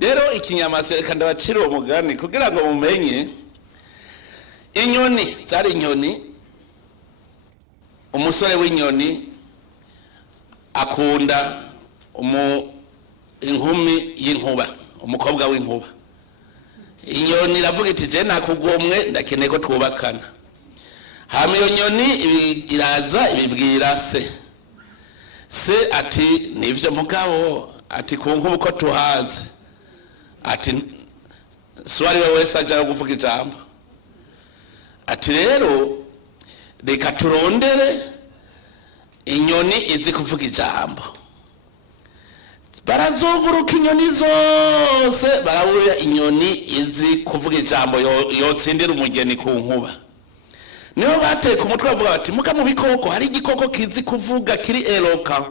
rero ikinyamasyo reka ndabacira uwo mugani kugira ngo mumenye inyoni zari inyoni. Umusore w'inyoni akunda inkumi y'inkuba, umukobwa w'inkuba. Inyoni iravuga iti je nakugomwe ndakeneye ko twubakana. Hama iyo nyoni iraza ibibwira se ati nivyo mugabo, ati ku nkuba uko tuhazi, ati swari we wese aja kuvuga ijambo, ati rero reka turondere inyoni izi kuvuga ijambo. Barazunguruka inyoni zose barabura inyoni izi kuvuga ijambo yotsindira umugeni ku nkuba. Niho bateka umutwe bavuga bati muga mu bikoko hari igikoko kizi kuvuga kiri eloka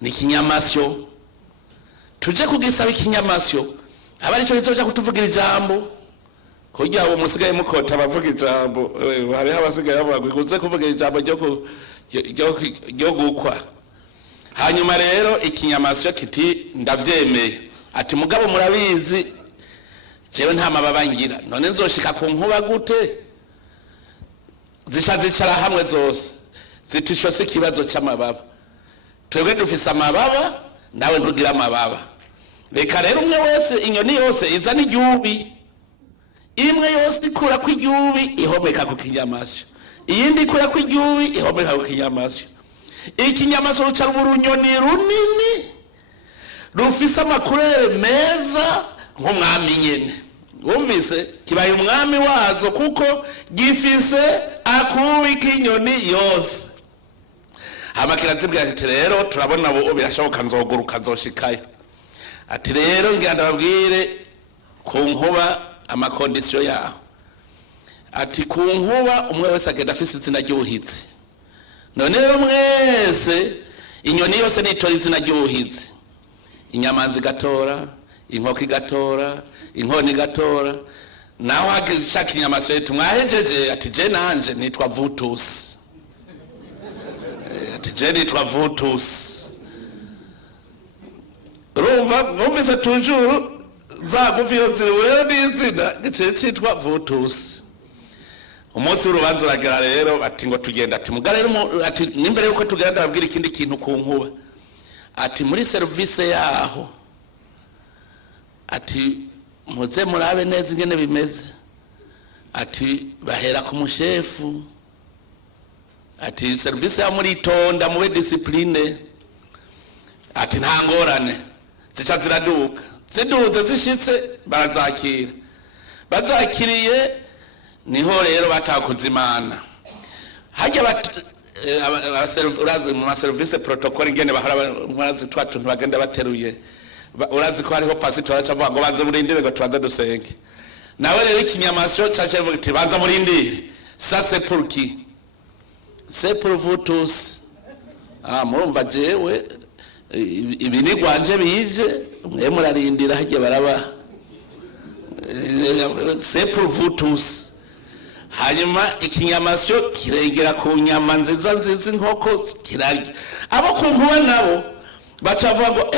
ni kinyamasyo, tuje kugisaba ikinyamasyo aba arico kizoja kutuvugira ijambo. Kugira abo musigaye mukota bavuga ijambo, hari abasigaye bavuga gukuze kuvuga ijambo ryo gukwa. Hanyuma rero ikinyamasyo kiti ndavyemeye, ati mugabo murabizi jewe nta mababa ngira, none nzoshika ku nkuba gute? Zicara hamwe zose zitishwa se kibazo cy'amababa, twebwe dufise amababa nawe ntugira amababa. Reka rero umwe wese inyoni yose izana igihubi, imwe yose ikura ku igihubi ihomeka ku kinyamasyo, iyindi ikura ku igihubi ihomeka ku kinyamasyo. Ikinyamasyo ruca urunyoni runini rufise amakurere meza nk'umwami nyene. Wumvise kibaye umwami wazo kuko gifise akubi k'inyoni yose. Hama kirazibwira ati rero turabona bo birashoboka nzoguruka nzoshikayo. Ati rero ngira ndababwire ku nkuba amakondisiyo yaho. Ati ku nkuba umwe wese agenda afise izina ry'ubuhizi. None rero mwese inyoni yose nitora izina ry'ubuhizi. Inyamanzi gatora, inkoko igatora, inkoni gatora. Naho hagishaka inyamasyo yetu mwahejeje, ati je nanje nitwa Vutus. Ati je nitwa Vutus. Rumva mwumvise tujuru zaguviyo ziwe n'izina gice citwa Vutus. Umunsi w'urubanza uragera rero ati ngo tugenda, ati mugara rero ati nimbere yuko tugenda babwira ikindi kintu ku nkuba. Ati muri service yaho ati muze murabe neza ingene bimeze. Ati bahera ku mushefu, ati service ya muri tonda mube discipline, ati nta ngorane zica ziraduka, ziduze zishitse barazakira. Bazakiriye niho rero batakuzimana. Hajya urazi mu service protocol ingene bahora mwazi twatuntu bagenda bateruye. Urazi ko hariho pasitora acavuga ngo banze murindire ngo tubanze dusenge. Nawe rero ikinyamasyo caje vuga ati banza murindire. Ça c'est pour qui? C'est pour vous tous. Murumva jewe ibi ni gwanje bije mwe murarindira hajye baraba. C'est pour vous tous. Hanyuma ikinyamasyo kirengera ku nyama nziza inkoko kirarya. Abo ku nkuba nabo bacavuga ngo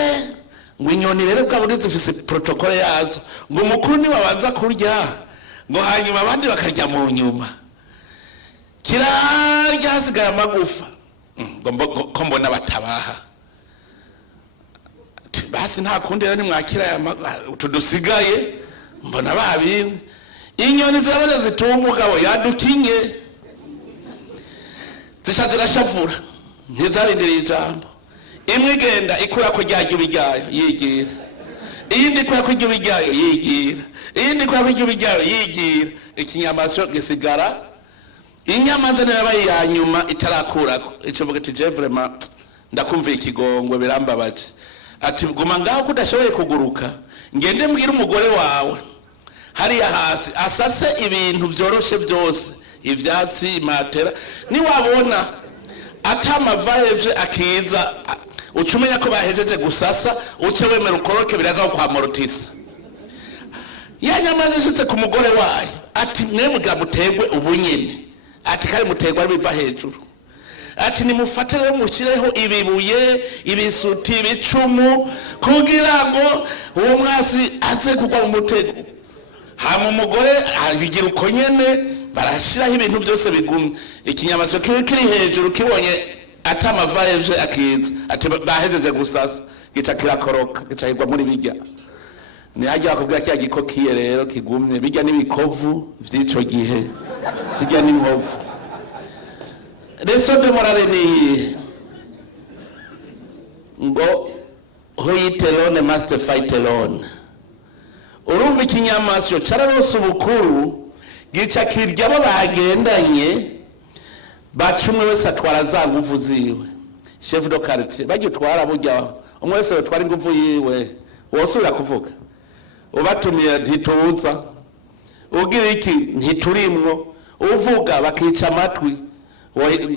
ngo inyoni rero bwaburi zifise protocole yazo, ngo umukuru ni wabanza kurya, ngo hanyuma abandi bakarya mu nyuma. Kirarya hasigaye amagufa, ngo mbona batabaha. Basi nta kundi rero nimwakira tudusigaye mbona babimwe. Inyoni zirabona zitunguka bo yadukinye. Zisha zirashavura ntizarindiriye ijambo. Imwe igenda ikura ko rya ry'ibijyayo yigira, iyindi ikura ko ry'ibijyayo yigira, iyindi ikura ko ry'ibijyayo yigira. Ikinyamasyo gisigara inyamanza nayo yabaye ya nyuma itarakurako. Ico vuga ati je vraiment ndakumva ikigongwe birambabaje. Ati guma ngaho kudashoboye kuguruka ngende mbwira umugore wawe hariya hasi asase ibintu vyoroshe byose, ivyatsi matera. Ni wabona atamavayeje akiza ucumenya ko bahejeje gusasa uce wemera ukoroke biraza kwa morotisa. Yanyamanza ishitse ku mugore wayo ati mwe muga mutegwe ubunyene, ati kare mutegwa biva hejuru. ati nimufate rero mushireho ibibuye ibisuti ibicumu kugira ngo uwo mwasi aze kugwa mu mutego. Hama umugore abigira uko nyene barashiraho ibintu byose bigumye. Ikinyamasyo kiri hejuru kibonye atamavaje akiza ati bahejeje gusasa gica kirakoroka gicahirwa muri bijya. Ni hajya bakubwira cya gikokiye rero kigumye bijya n'ibikovu vy'ico gihe zijya n'inkovu. Leso de morale ni ngo who eat alone must fight alone. Urumva ikinyamasyo cararose ubukuru gica kirya abo bagendanye bacumwe wese atwara za nguvu ziwe. Chef de quartier bagitwara burya umwe wese atwara inguvu yiwe wosubira kuvuga ubatumiye ntituza ugira iki ntiturimwo uvuga bakica amatwi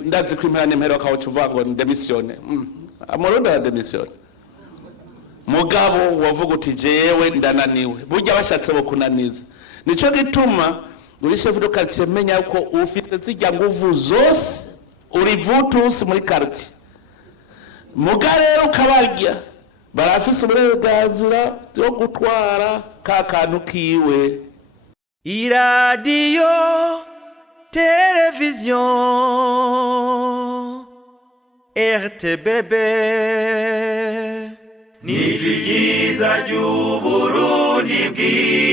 ndazi ko impera n'impera kawo ngo demisione amoronda demisione mugabo wavuga uti jewe ndananiwe burya bashatse bo kunaniza. Nico gituma uri chef de quartier menya ko ufite zijya nguvu zose uri vutus muri quartier mugarero kabarya barafise uburenganzira bwo gutwara ka kantu kiwe. Iradiyo televiziyo RTBB ni byiza by'Uburundi bwiza.